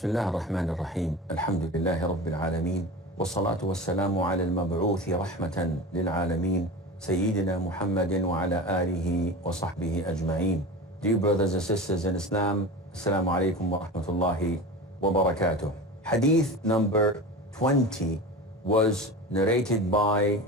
بسم الله الرحمن الرحيم الحمد لله رب العالمين والصلاة والسلام على المبعوث رحمة للعالمين سيدنا محمد وعلى آله وصحبه أجمعين. Dear brothers and sisters in Islam, Assalamu alaikum wa rahmatullahi wa barakatuh. Hadith number 20 was narrated by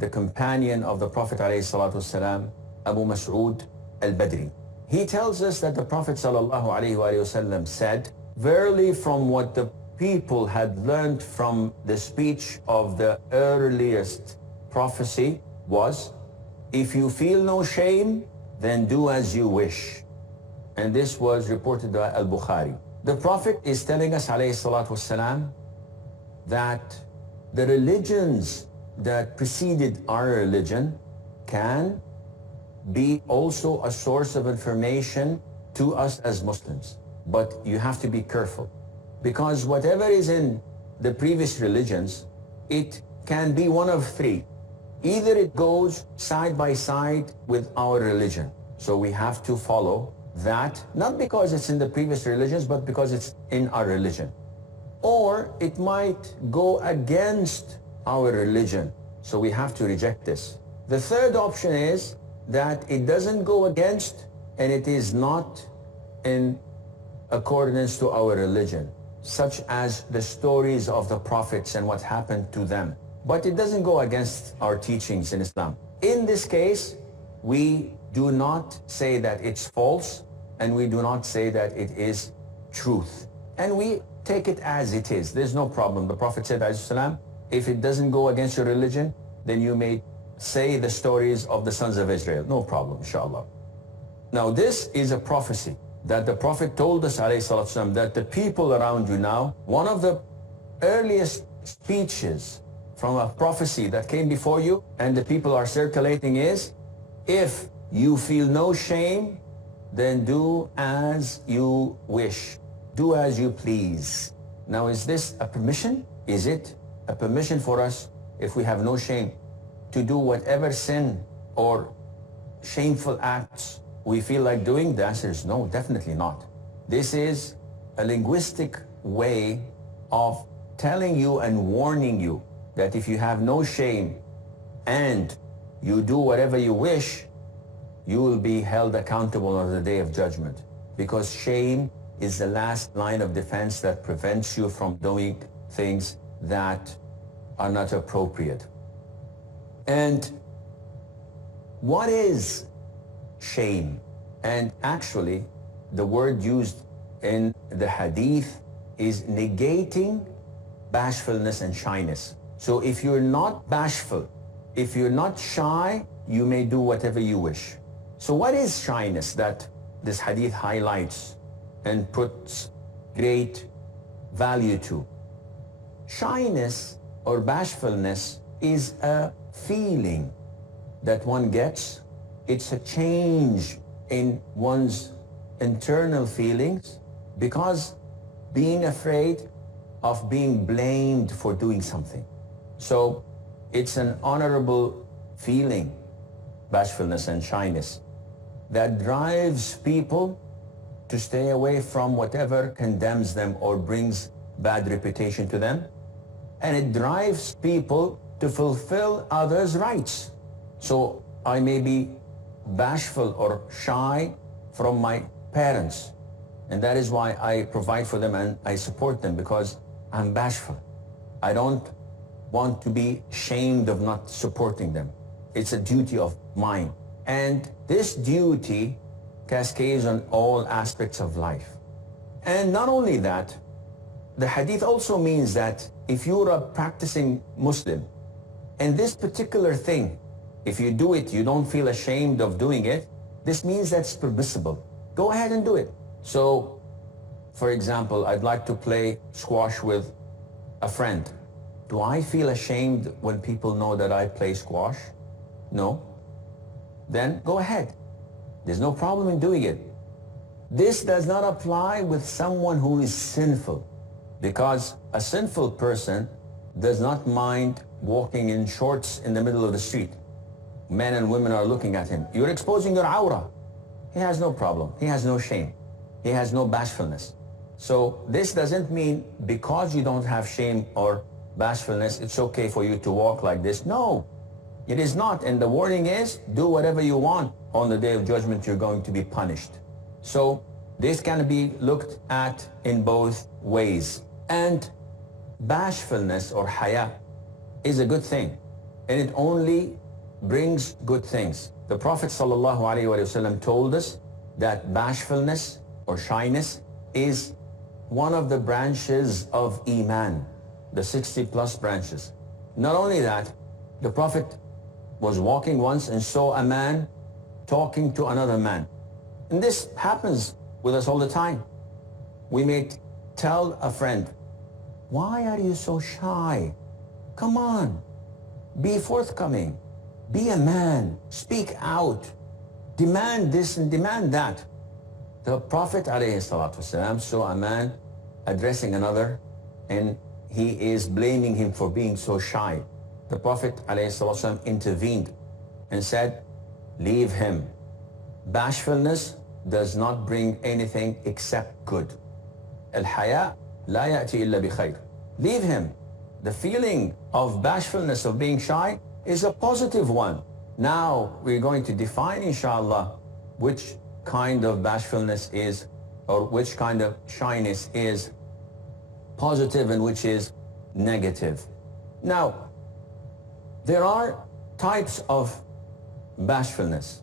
the companion of the Prophet ﷺ, Abu Mas'ud al-Badri. He tells us that the Prophet ﷺ said, "Verily from what the people had learned from the speech of the earliest prophecy was, if you feel no shame, then do as you wish." And this was reported by Al-Bukhari. The Prophet is telling us ﷺ that the religions that preceded our religion can be also a source of information to us as Muslims. But you have to be careful, because whatever is in the previous religions, it can be one of three. Either it goes side by side with our religion, so we have to follow that, not because it's in the previous religions, but because it's in our religion. Or it might go against our religion, so we have to reject this. The third option is that it doesn't go against and it is not in accordance to our religion, such as the stories of the prophets and what happened to them. But it doesn't go against our teachings in Islam. In this case, we do not say that it's false, and we do not say that it is truth. And we take it as it is. There's no problem. The Prophet said, if it doesn't go against your religion, then you may say the stories of the sons of Israel. No problem, inshallah. Now, this is a prophecy that the Prophet told us, ﷺ, that the people around you now, one of the earliest speeches from a prophecy that came before you and the people are circulating is, if you feel no shame, then do as you wish. Do as you please. Now, is this a permission? Is it a permission for us, if we have no shame, to do whatever sin or shameful acts we feel like doing? The answer is no, definitely not. This is a linguistic way of telling you and warning you that if you have no shame and you do whatever you wish, you will be held accountable on the day of judgment. Because shame is the last line of defense that prevents you from doing things that are not appropriate. And what is shame? And actually, the word used in the hadith is negating bashfulness and shyness. So if you're not bashful, if you're not shy, you may do whatever you wish. So what is shyness that this hadith highlights and puts great value to? Shyness or bashfulness is a feeling that one gets. It's a change in one's internal feelings because being afraid of being blamed for doing something. So it's an honorable feeling, bashfulness and shyness, that drives people to stay away from whatever condemns them or brings bad reputation to them. And it drives people to fulfill others' rights. So I may be bashful or shy from my parents, and that is why I provide for them and I support them, because I'm bashful. I don't want to be ashamed of not supporting them. It's a duty of mine. And this duty cascades on all aspects of life. And not only that, the hadith also means that if you're a practicing Muslim, and this particular thing, if you do it, you don't feel ashamed of doing it, this means that's permissible. Go ahead and do it. So, for example, I'd like to play squash with a friend. Do I feel ashamed when people know that I play squash? No. Then go ahead. There's no problem in doing it. This does not apply with someone who is sinful, because a sinful person does not mind walking in shorts in the middle of the street. Men and women are looking at him. You're exposing your awrah. He has no problem. He has no shame. He has no bashfulness. So this doesn't mean because you don't have shame or bashfulness, it's okay for you to walk like this. No, it is not. And the warning is, do whatever you want. On the day of judgment, you're going to be punished. So this can be looked at in both ways. And bashfulness or haya is a good thing. And it only brings good things. The Prophet ﷺ told us that bashfulness or shyness is one of the branches of Iman, the 60 plus branches. Not only that, the Prophet was walking once and saw a man talking to another man. And this happens with us all the time. We may tell a friend, why are you so shy? Come on, be forthcoming, be a man, speak out, demand this and demand that. The Prophet ﷺ saw a man addressing another, and he is blaming him for being so shy. The Prophet ﷺ intervened and said, leave him. Bashfulness does not bring anything except good. Al-haya la ya'ti illa bi khayr. Leave him. The feeling of bashfulness, of being shy, is a positive one. Now we're going to define, inshallah, which kind of bashfulness is, or which kind of shyness is positive and which is negative. Now, there are types of bashfulness.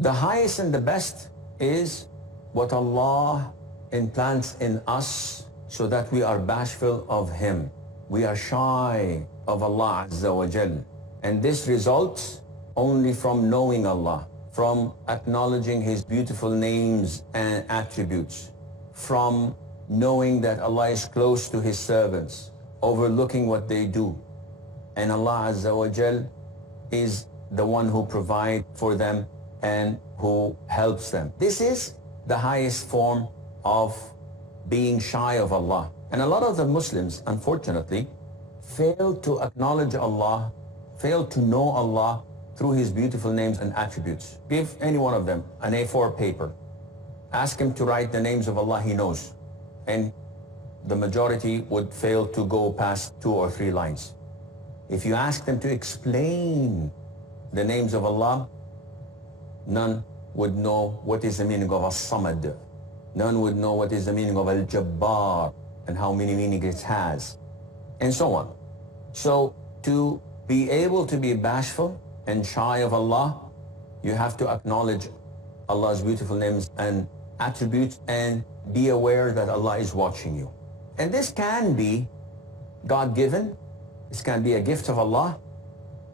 The highest and the best is what Allah implants in us so that we are bashful of Him. We are shy of Allah Azza wa Jal. And this results only from knowing Allah, from acknowledging His beautiful names and attributes, from knowing that Allah is close to His servants, overlooking what they do. And Allah Azza wa Jal is the one who provides for them and who helps them. This is the highest form of being shy of Allah. And a lot of the Muslims, unfortunately, fail to acknowledge Allah, fail to know Allah through His beautiful names and attributes. Give any one of them an A4 paper. Ask him to write the names of Allah he knows. And the majority would fail to go past 2 or 3 lines. If you ask them to explain the names of Allah, none would know what is the meaning of As-Samad. None would know what is the meaning of Al-Jabbar and how many meanings it has, and so on. So to be able to be bashful and shy of Allah, you have to acknowledge Allah's beautiful names and attributes and be aware that Allah is watching you. And this can be God-given, this can be a gift of Allah,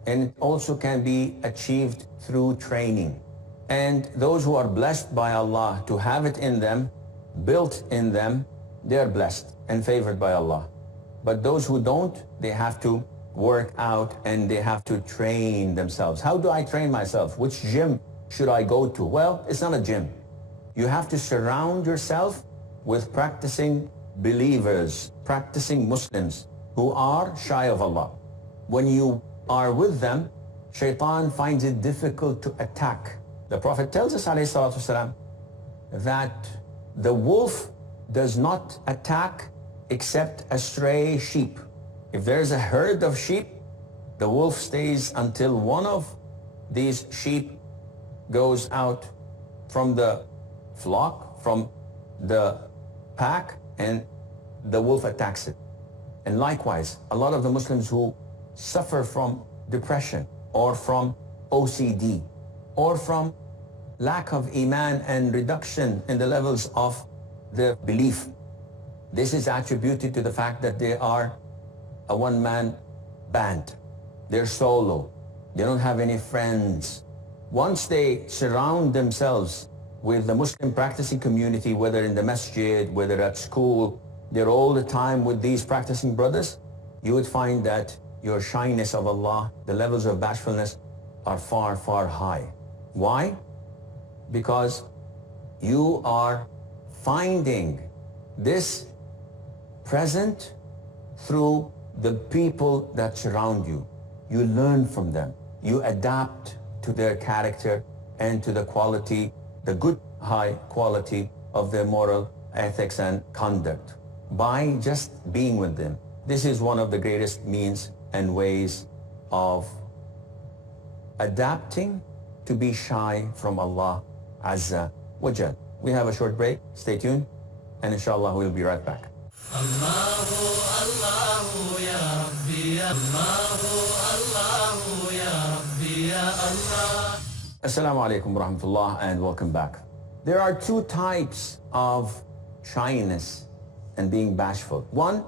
and it also can be achieved through training. And those who are blessed by Allah to have it in them, built in them, they are blessed and favored by Allah. But those who don't, they have to work out and they have to train themselves. How do I train myself? Which gym should I go to? Well, it's not a gym. You have to surround yourself with practicing believers, practicing Muslims who are shy of Allah. When you are with them, shaitan finds it difficult to attack. The Prophet tells us, ﷺ, that the wolf does not attack except a stray sheep. If there's a herd of sheep, the wolf stays until one of these sheep goes out from the flock, from the pack, and the wolf attacks it. And likewise, a lot of the Muslims who suffer from depression or from OCD or from lack of iman and reduction in the levels of their belief, this is attributed to the fact that they are a one-man band. They're solo. They don't have any friends. Once they surround themselves with the Muslim practicing community, whether in the masjid, whether at school, they're all the time with these practicing brothers, you would find that your shyness of Allah, the levels of bashfulness are far, far high. Why? Because you are finding this present through the people that surround you. You learn from them. You adapt to their character and to the quality, the good high quality of their moral ethics and conduct by just being with them. This is one of the greatest means and ways of adapting to be shy from Allah Azza wa Jal. We have a short break. Stay tuned, and inshallah we'll be right back. Assalamu alaikum wa rahmatullah, and welcome back. There are two types of shyness and being bashful. One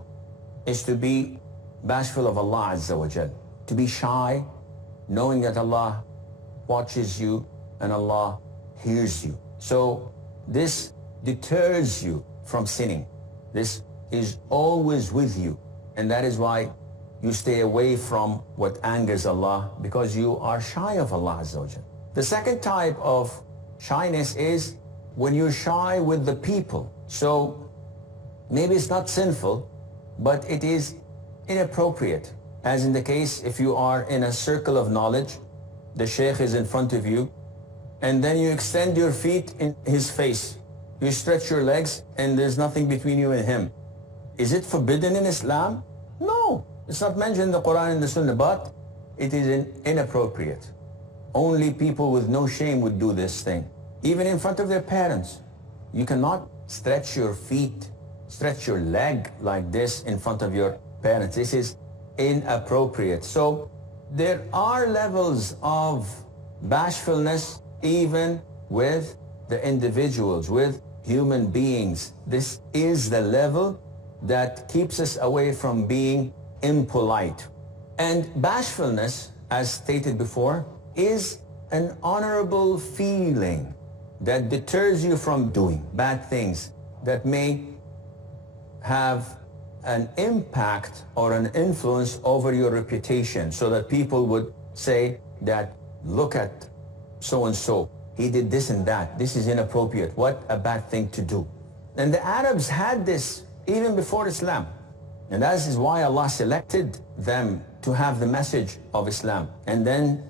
is to be bashful of Allah Azza wa Jal, to be shy, knowing that Allah watches you and Allah hears you. So this deters you from sinning. This is always with you, and that is why you stay away from what angers Allah, because you are shy of Allah Azza wa Jal. The second type of shyness is when you're shy with the people. So maybe it's not sinful, but it is inappropriate. As in the case, if you are in a circle of knowledge, the sheikh is in front of you, and then you extend your feet in his face. You stretch your legs, and there's nothing between you and him. Is it forbidden in Islam? No, it's not mentioned in the Quran and the Sunnah, but it is inappropriate. Only people with no shame would do this thing. Even in front of their parents. You cannot stretch your feet, stretch your leg like this in front of your parents. This is inappropriate. So there are levels of bashfulness even with the individuals, with human beings. This is the level that keeps us away from being impolite. And bashfulness, as stated before, is an honorable feeling that deters you from doing bad things that may have an impact or an influence over your reputation, so that people would say that, look at so-and-so, he did this and that, this is inappropriate, what a bad thing to do. And the Arabs had this even before Islam. And that is why Allah selected them to have the message of Islam. And then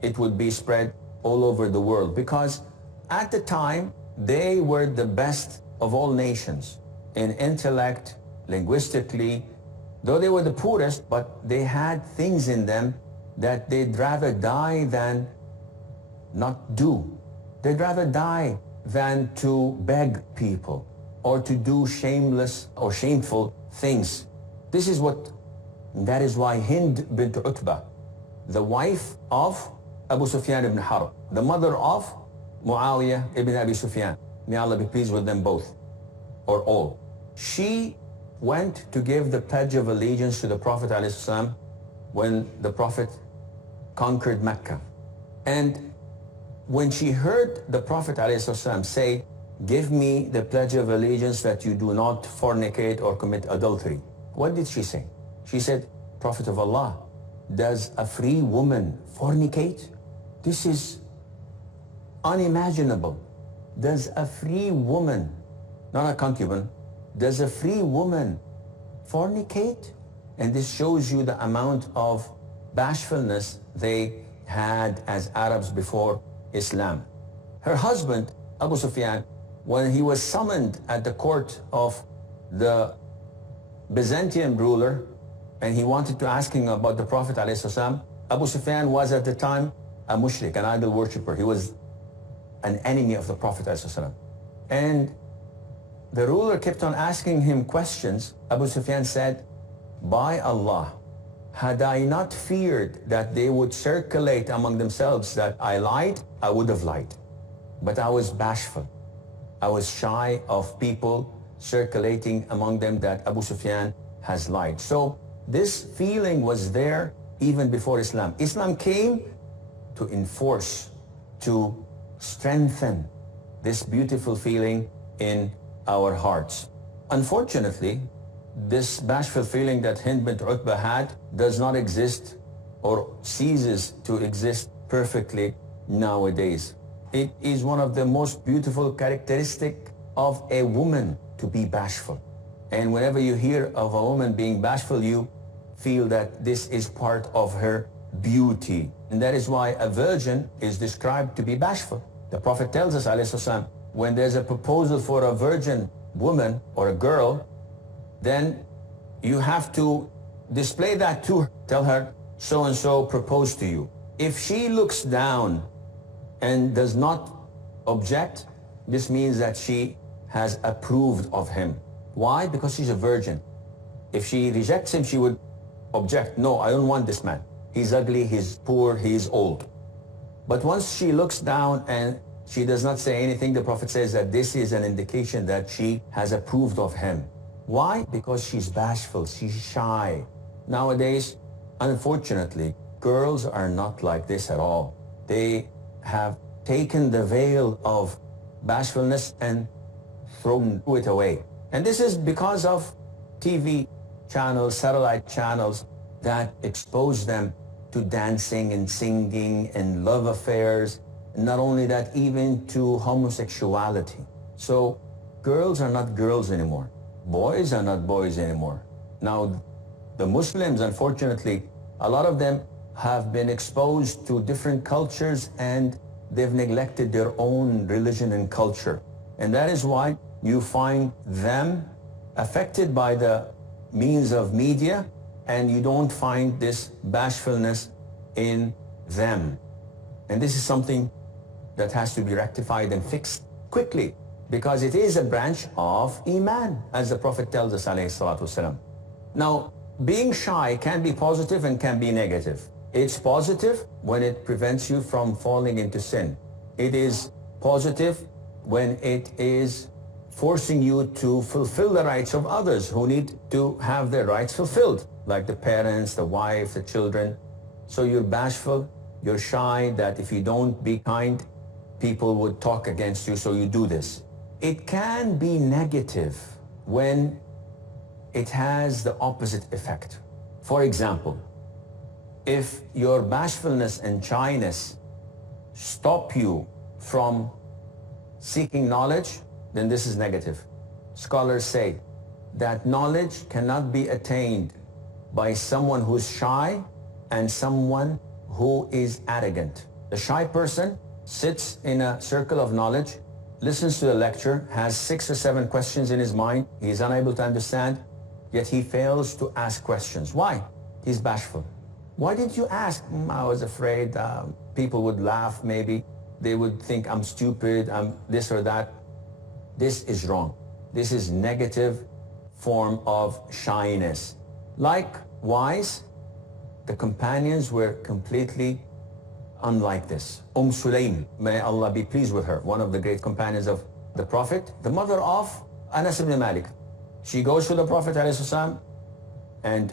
it would be spread all over the world, because at the time they were the best of all nations in intellect, linguistically. Though they were the poorest, but they had things in them that they'd rather die than not do. They'd rather die than to beg people or to do shameless or shameful things. That is why Hind bint Utbah, the wife of Abu Sufyan ibn Harb, the mother of Muawiyah ibn Abi Sufyan, may Allah be pleased with them both, or all. She went to give the pledge of allegiance to the Prophet ﷺ when the Prophet conquered Mecca. And when she heard the Prophet ﷺ say, give me the pledge of allegiance that you do not fornicate or commit adultery, what did she say? She said, Prophet of Allah, does a free woman fornicate? This is unimaginable. Does a free woman, not a concubine, does a free woman fornicate? And this shows you the amount of bashfulness they had as Arabs before Islam. Her husband, Abu Sufyan, when he was summoned at the court of the Byzantine ruler, and he wanted to ask him about the Prophet ﷺ, Abu Sufyan was at the time a mushrik, an idol worshipper. He was an enemy of the Prophet ﷺ. And the ruler kept on asking him questions. Abu Sufyan said, by Allah, had I not feared that they would circulate among themselves that I lied, I would have lied. But I was bashful. I was shy of people circulating among them that Abu Sufyan has lied. So this feeling was there even before Islam. Islam came to enforce, to strengthen this beautiful feeling in our hearts. Unfortunately, this bashful feeling that Hind bint Utbah had does not exist or ceases to exist perfectly nowadays. It is one of the most beautiful characteristics of a woman to be bashful. And whenever you hear of a woman being bashful, you feel that this is part of her beauty. And that is why a virgin is described to be bashful. The Prophet tells us, ﷺ, when there's a proposal for a virgin woman or a girl, then you have to display that to her. Tell her, so-and-so proposed to you. If she looks down and does not object, this means that she has approved of him. Why? Because she's a virgin. If she rejects him, she would object. No, I don't want this man. He's ugly, he's poor, he's old. But once she looks down and she does not say anything, the Prophet says that this is an indication that she has approved of him. Why? Because she's bashful, she's shy. Nowadays, unfortunately, girls are not like this at all. They have taken the veil of bashfulness and thrown it away. And this is because of TV channels, satellite channels that expose them to dancing and singing and love affairs. Not only that, even to homosexuality. So girls are not girls anymore. Boys are not boys anymore. Now, the Muslims, unfortunately, a lot of them have been exposed to different cultures and they've neglected their own religion and culture. And that is why you find them affected by the means of media, and you don't find this bashfulness in them. And this is something that has to be rectified and fixed quickly, because it is a branch of Iman, as the Prophet tells us, alayhi salatu wasalam. Now, being shy can be positive and can be negative. It's positive when it prevents you from falling into sin. It is positive when it is forcing you to fulfill the rights of others who need to have their rights fulfilled, like the parents, the wife, the children. So you're bashful, you're shy, that if you don't be kind, people would talk against you, so you do this. It can be negative when it has the opposite effect. For example, if your bashfulness and shyness stop you from seeking knowledge, then this is negative. Scholars say that knowledge cannot be attained by someone who's shy and someone who is arrogant. The shy person sits in a circle of knowledge, listens to the lecture, has 6 or 7 questions in his mind, he's unable to understand, yet he fails to ask questions. Why? He's bashful. Why didn't you ask? I was afraid people would laugh, maybe. They would think I'm stupid, I'm this or that. This is wrong. This is negative form of shyness. Likewise, the companions were completely unlike this. Sulaym, may Allah be pleased with her, one of the great companions of the Prophet, the mother of Anas ibn Malik. She goes to the Prophet ﷺ, and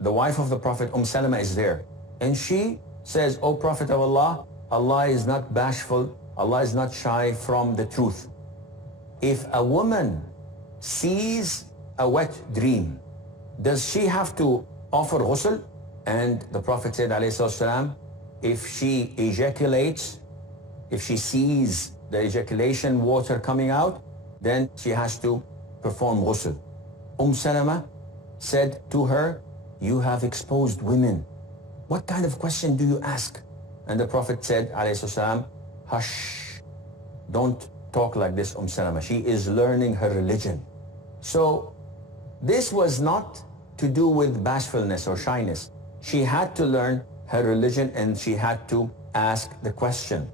the wife of the Prophet, Salama, is there. And she says, O Prophet of Allah, Allah is not bashful, Allah is not shy from the truth. If a woman sees a wet dream, does she have to offer ghusl? And the Prophet said, ﷺ, if she ejaculates, if she sees the ejaculation water coming out, then she has to perform ghusl. Salama said to her, you have exposed women. What kind of question do you ask? And the Prophet said, ﷺ, hush, don't talk like this, Salama. She is learning her religion. So this was not to do with bashfulness or shyness. She had to learn her religion and she had to ask the question.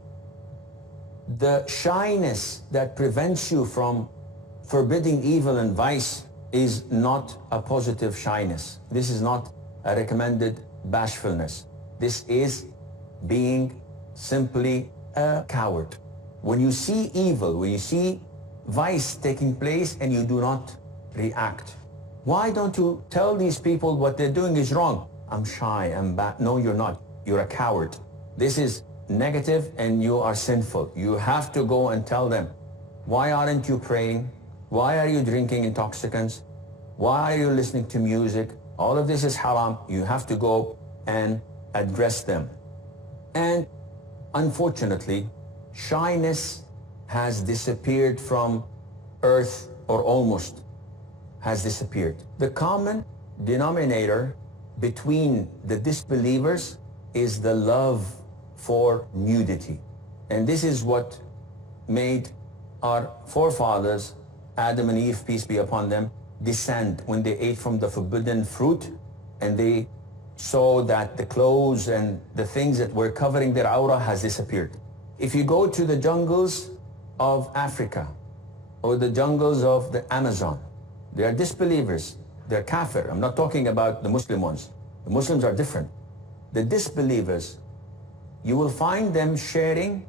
The shyness that prevents you from forbidding evil and vice is not a positive shyness. This is not a recommended bashfulness. This is being simply a coward. When you see evil, when you see vice taking place and you do not react, why don't you tell these people what they're doing is wrong? I'm shy, I'm bad. No, you're not. You're a coward. This is negative and you are sinful. You have to go and tell them, why aren't you praying? Why are you drinking intoxicants? Why are you listening to music? All of this is haram. You have to go and address them. And unfortunately, shyness has disappeared from earth, or almost has disappeared. The common denominator between the disbelievers is the love for nudity. And this is what made our forefathers Adam and Eve, peace be upon them, descend when they ate from the forbidden fruit, and they saw that the clothes and the things that were covering their aura has disappeared. If you go to the jungles of Africa or the jungles of the Amazon, they are disbelievers. They're kafir. I'm not talking about the Muslim ones. The Muslims are different. The disbelievers, you will find them sharing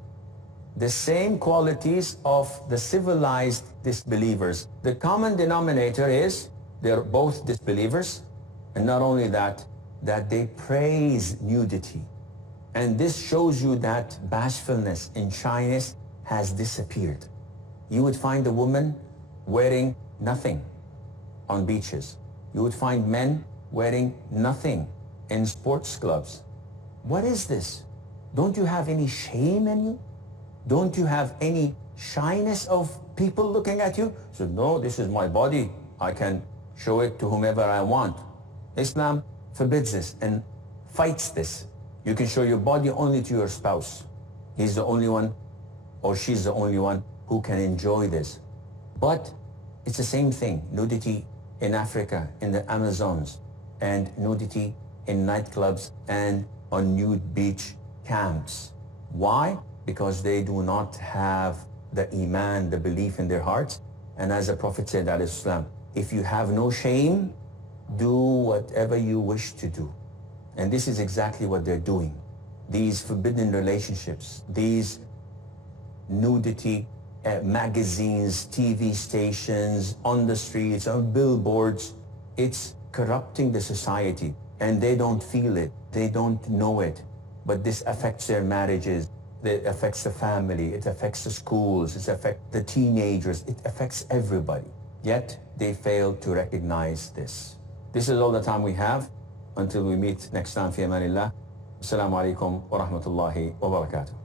the same qualities of the civilized disbelievers. The common denominator is they're both disbelievers, and not only that, that they praise nudity. And this shows you that bashfulness and shyness has disappeared. You would find a woman wearing nothing on beaches. You would find men wearing nothing in sports clubs. What is this? Don't you have any shame in you? Don't you have any shyness of people looking at you? So no, this is my body. I can show it to whomever I want. Islam forbids this and fights this. You can show your body only to your spouse. He's the only one, or she's the only one who can enjoy this. But it's the same thing. Nudity in Africa, in the Amazons, and nudity in nightclubs and on nude beach camps. Why? Because they do not have the iman, the belief in their hearts. And as the Prophet said, alayhi salam, if you have no shame, do whatever you wish to do. And this is exactly what they're doing. These forbidden relationships, these nudity magazines, TV stations, on the streets, on billboards, it's corrupting the society. And they don't feel it, they don't know it. But this affects their marriages, it affects the family, it affects the schools, it affects the teenagers, it affects everybody. Yet they fail to recognize this. This is all the time we have. Until we meet next time, fi amanillah. Assalamu alaikum wa rahmatullahi wa barakatuh.